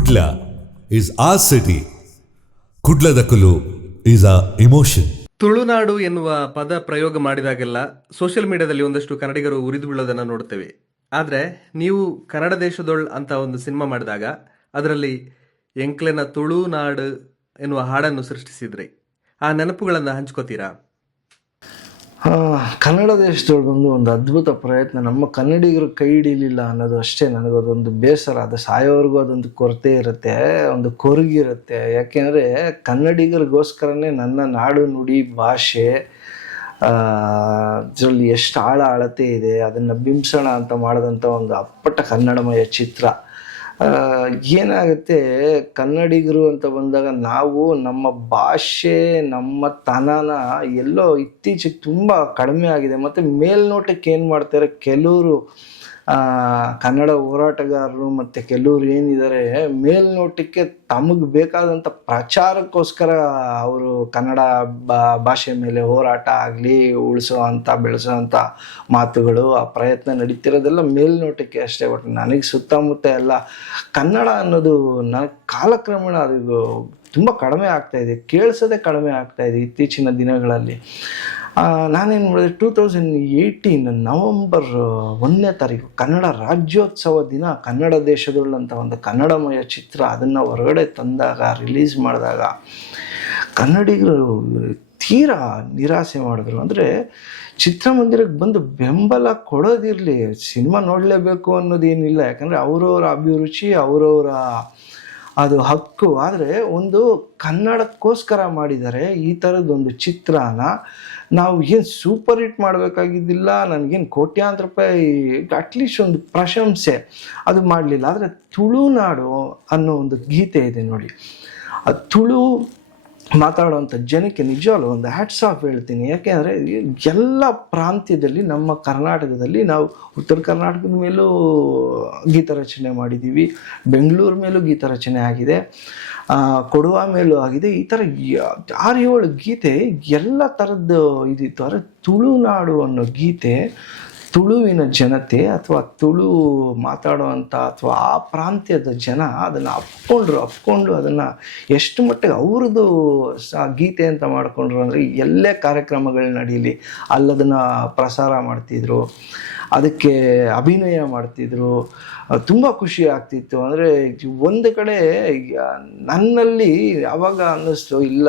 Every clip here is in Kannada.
Kudla is our city. ಕುಡ್ಲದಕಲು is our emotion. Tulunadu ಎನ್ನುವ ಪದ ಪ್ರಯೋಗ ಮಾಡಿದಾಗೆಲ್ಲ ಸೋಷಿಯಲ್ ಮೀಡಿಯಾದಲ್ಲಿ ಒಂದಷ್ಟು ಕನ್ನಡಿಗರು ಉರಿದು ಬೀಳೋದನ್ನು ನೋಡ್ತೇವೆ. ಆದರೆ ನೀವು ಕನ್ನಡ ದೇಶದೊಳ್ ಅಂತ ಒಂದು ಸಿನಿಮಾ ಮಾಡಿದಾಗ ಅದರಲ್ಲಿ ಎಂಕ್ಲೆನ ತುಳುನಾಡು ಎನ್ನುವ ಹಾಡನ್ನು ಸೃಷ್ಟಿಸಿದ್ರಿ. ಆ ನೆನಪುಗಳನ್ನು ಹಂಚ್ಕೋತೀರಾ? ಕನ್ನಡ ದೇಶದೊಳಗೆ ಒಂದು ಅದ್ಭುತ ಪ್ರಯತ್ನ. ನಮ್ಮ ಕನ್ನಡಿಗರು ಕೈ ಹಿಡಿಲಿಲ್ಲ ಅನ್ನೋದು ಅಷ್ಟೇ ನನಗದೊಂದು ಬೇಸರ. ಅದು ಸಾಯೋವರೆಗೂ ಅದೊಂದು ಕೊರತೆ ಇರುತ್ತೆ, ಒಂದು ಕೊರಗಿರುತ್ತೆ. ಯಾಕೆಂದರೆ ಕನ್ನಡಿಗರಿಗೋಸ್ಕರನೇ ನನ್ನ ನಾಡು ನುಡಿ ಭಾಷೆ ಇದರಲ್ಲಿ ಎಷ್ಟು ಆಳತೆ ಇದೆ ಅದನ್ನು ಬಿಂಬಿಸೋಣ ಅಂತ ಮಾಡಿದಂಥ ಒಂದು ಅಪ್ಪಟ ಕನ್ನಡಮಯ ಚಿತ್ರ. ಏನಾಗುತ್ತೆ, ಕನ್ನಡಿಗರು ಅಂತ ಬಂದಾಗ ನಾವು ನಮ್ಮ ಭಾಷೆ ನಮ್ಮ ತನನ ಎಲ್ಲೋ ಇತ್ತೀಚೆಗೆ ತುಂಬ ಕಡಿಮೆ ಆಗಿದೆ. ಮತ್ತು ಮೇಲ್ನೋಟಕ್ಕೆ ಏನು ಮಾಡ್ತಾರೆ ಕೆಲವರು ಕನ್ನಡ ಹೋರಾಟಗಾರರು ಮತ್ತು ಕೆಲವರು ಏನಿದ್ದಾರೆ ಮೇಲ್ನೋಟಕ್ಕೆ ತಮಗೆ ಬೇಕಾದಂಥ ಪ್ರಚಾರಕ್ಕೋಸ್ಕರ ಅವರು ಕನ್ನಡ ಭಾಷೆ ಮೇಲೆ ಹೋರಾಟ ಆಗಲಿ ಉಳಿಸೋ ಅಂಥ ಬೆಳೆಸೋ ಅಂಥ ಮಾತುಗಳು ಆ ಪ್ರಯತ್ನ ನಡೀತಿರೋದೆಲ್ಲ ಮೇಲ್ನೋಟಕ್ಕೆ ಅಷ್ಟೇ. ಬಟ್ ನನಗೆ ಸುತ್ತಮುತ್ತ ಎಲ್ಲ ಕನ್ನಡ ಅನ್ನೋದು ಕಾಲಕ್ರಮೇಣ ಅದು ತುಂಬ ಕಡಿಮೆ ಆಗ್ತಾಯಿದೆ, ಕೇಳಿಸೋದೇ ಕಡಿಮೆ ಆಗ್ತಾಯಿದೆ ಇತ್ತೀಚಿನ ದಿನಗಳಲ್ಲಿ. ನಾನೇನು ಮಾಡಿದೆ, 2018 ನವಂಬರ್ 1ನೇ ತಾರೀಕು ಕನ್ನಡ ರಾಜ್ಯೋತ್ಸವ ದಿನ ಕನ್ನಡ ದೇಶದೊಳ್ಳಂಥ ಒಂದು ಕನ್ನಡಮಯ ಚಿತ್ರ ಅದನ್ನು ಹೊರಗಡೆ ತಂದಾಗ ರಿಲೀಸ್ ಮಾಡಿದಾಗ ಕನ್ನಡಿಗರು ತೀರಾ ನಿರಾಸೆ ಮಾಡಿದ್ರು. ಅಂದರೆ ಚಿತ್ರಮಂದಿರಕ್ಕೆ ಬಂದು ಬೆಂಬಲ ಕೊಡೋದಿರಲಿ, ಸಿನಿಮಾ ನೋಡಲೇಬೇಕು ಅನ್ನೋದೇನಿಲ್ಲ. ಯಾಕಂದರೆ ಅವರವರ ಅಭಿರುಚಿ ಅವರವರ ಅದು ಹಕ್ಕು. ಆದರೆ ಒಂದು ಕನ್ನಡಕ್ಕೋಸ್ಕರ ಮಾಡಿದ್ದಾರೆ ಈ ಥರದ್ದೊಂದು ಚಿತ್ರನ. ನಾವು ಏನು ಸೂಪರ್ ಹಿಟ್ ಮಾಡಬೇಕಾಗಿದ್ದಿಲ್ಲ, ನನಗೇನು ಕೋಟ್ಯಾಂತರ ರೂಪಾಯಿ, ಅಟ್ಲೀಸ್ಟ್ ಒಂದು ಪ್ರಶಂಸೆ ಅದು ಮಾಡಲಿಲ್ಲ. ಆದರೆ ತುಳುನಾಡು ಅನ್ನೋ ಒಂದು ಗೀತೆ ಇದೆ ನೋಡಿ, ಆ ತುಳು ಮಾತಾಡೋವಂಥ ಜನಕ್ಕೆ ನಿಜವಾಗ್ಲೂ ಒಂದು ಹ್ಯಾಟ್ಸ್ ಆಫ್ ಹೇಳ್ತೀನಿ. ಯಾಕೆಂದರೆ ಎಲ್ಲ ಪ್ರಾಂತ್ಯದಲ್ಲಿ ನಮ್ಮ ಕರ್ನಾಟಕದಲ್ಲಿ ನಾವು ಉತ್ತರ ಕರ್ನಾಟಕದ ಮೇಲೂ ಗೀತ ರಚನೆ ಮಾಡಿದ್ದೀವಿ, ಬೆಂಗಳೂರು ಮೇಲೂ ಗೀತ ರಚನೆ ಆಗಿದೆ, ಕೊಡವ ಮೇಲೂ ಆಗಿದೆ. ಈ ಥರ 6-7 ಗೀತೆ ಎಲ್ಲ ಥರದ್ದು ಇದಿತ್ತು. ಆದರೆ ತುಳುನಾಡು ಅನ್ನೋ ಗೀತೆ ತುಳುವಿನ ಜನತೆ ಅಥವಾ ತುಳು ಮಾತಾಡುವಂಥ ಅಥವಾ ಆ ಪ್ರಾಂತ್ಯದ ಜನ ಅದನ್ನು ಅಪ್ಕೊಂಡು ಅದನ್ನು ಎಷ್ಟು ಮಟ್ಟಿಗೆ ಅವ್ರದ್ದು ಗೀತೆ ಅಂತ ಮಾಡಿಕೊಂಡ್ರು ಅಂದರೆ ಎಲ್ಲೇ ಕಾರ್ಯಕ್ರಮಗಳು ನಡೀಲಿ ಅಲ್ಲದನ್ನು ಪ್ರಸಾರ ಮಾಡ್ತಿದ್ರು, ಅದಕ್ಕೆ ಅಭಿನಯ ಮಾಡ್ತಿದ್ರು. ತುಂಬ ಖುಷಿ ಆಗ್ತಿತ್ತು. ಅಂದರೆ ಒಂದು ಕಡೆ ನನ್ನಲ್ಲಿ ಯಾವಾಗ ಅನ್ನಿಸ್ತು, ಇಲ್ಲ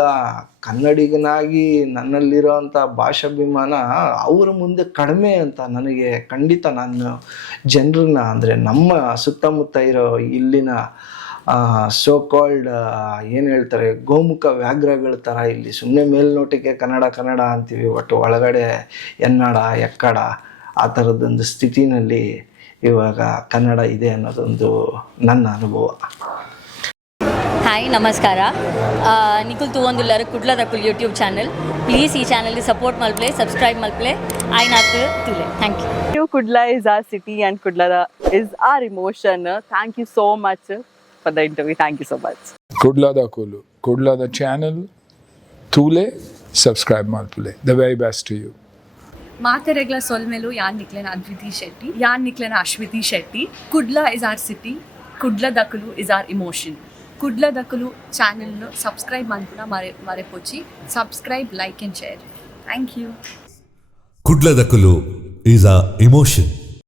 ಕನ್ನಡಿಗನಾಗಿ ನನ್ನಲ್ಲಿರೋವಂಥ ಭಾಷಾಭಿಮಾನ ಅವ್ರ ಮುಂದೆ ಕಡಿಮೆ ಅಂತ ನನಗೆ ಖಂಡಿತ ನಾನು ಜನರನ್ನ ಅಂದರೆ ನಮ್ಮ ಸುತ್ತಮುತ್ತ ಇರೋ ಇಲ್ಲಿನ ಸೋ ಕಾಲ್ಡ್ ಏನು ಹೇಳ್ತಾರೆ ಗೋಮುಖ ವ್ಯಾಘ್ರಗಳ ಥರ ಇಲ್ಲಿ ಸುಮ್ಮನೆ ಮೇಲ್ನೋಟಕ್ಕೆ ಕನ್ನಡ ಅಂತೀವಿ, ಒಟ್ಟು ಒಳಗಡೆ ಎನ್ನಡ ಎಕ್ಕಡ ಆ ಥರದ್ದೊಂದು ಸ್ಥಿತಿನಲ್ಲಿ ಇವಾಗ ಕನ್ನಡ ಇದೆ ಅನ್ನೋದೊಂದು ನನ್ನ ಅನುಭವ. ಹಾಯ್ ನಮಸ್ಕಾರ, ನಿಖುಲ್ ತೂವೊಂದುಲ್ಲಾರು ಕುಡ್ಲದಕುಲ್ ಯೂಟ್ಯೂಬ್ ಚಾನಲ್. ಪ್ಲೀಸ್ ಈ ಚಾನಲ್ಗೆ ಸಪೋರ್ಟ್ ಮಲ್ಪ್ಲೆ, ಸಬ್ಸ್ಕ್ರೈಬ್ ಮಲ್ಪ್ಲೆ. ಆಯ್ನಾತು ತುಲೆ. Thank you. Kudla is our city and Kudla is our emotion. Thank you so much for the interview. Thank you so much. Kudladakulu, Kudlada channel, Thule, subscribe malpule. The very best to you. ಮಾತೆರೆಗ್ಲ ಸೊಲ್ಮೆಲು ಯಾನ್ ನಿಕ್ಲೆನ ಅದ್ವಿತಿ ಶೆಟ್ಟಿ, ಯಾನ್ ನಿಕ್ಲೆನ Ashwiti Shetty. Kudla is our city, ಕುಡ್ಲದಕಲು ಇಸ್ ಆರ್ ಇಮೋಷನ್. ಕುಡ್ಲದಕಲು ಚಾನೆಲ್ನು ಸಬ್ಸ್ಕ್ರೈಬ್ ಮಾಡ್ಕೊಂಡು ಮರೆಪೋಚಿ subscribe, like and share. Thank you. ಕುಡ್ಲದಕಲು is our emotion.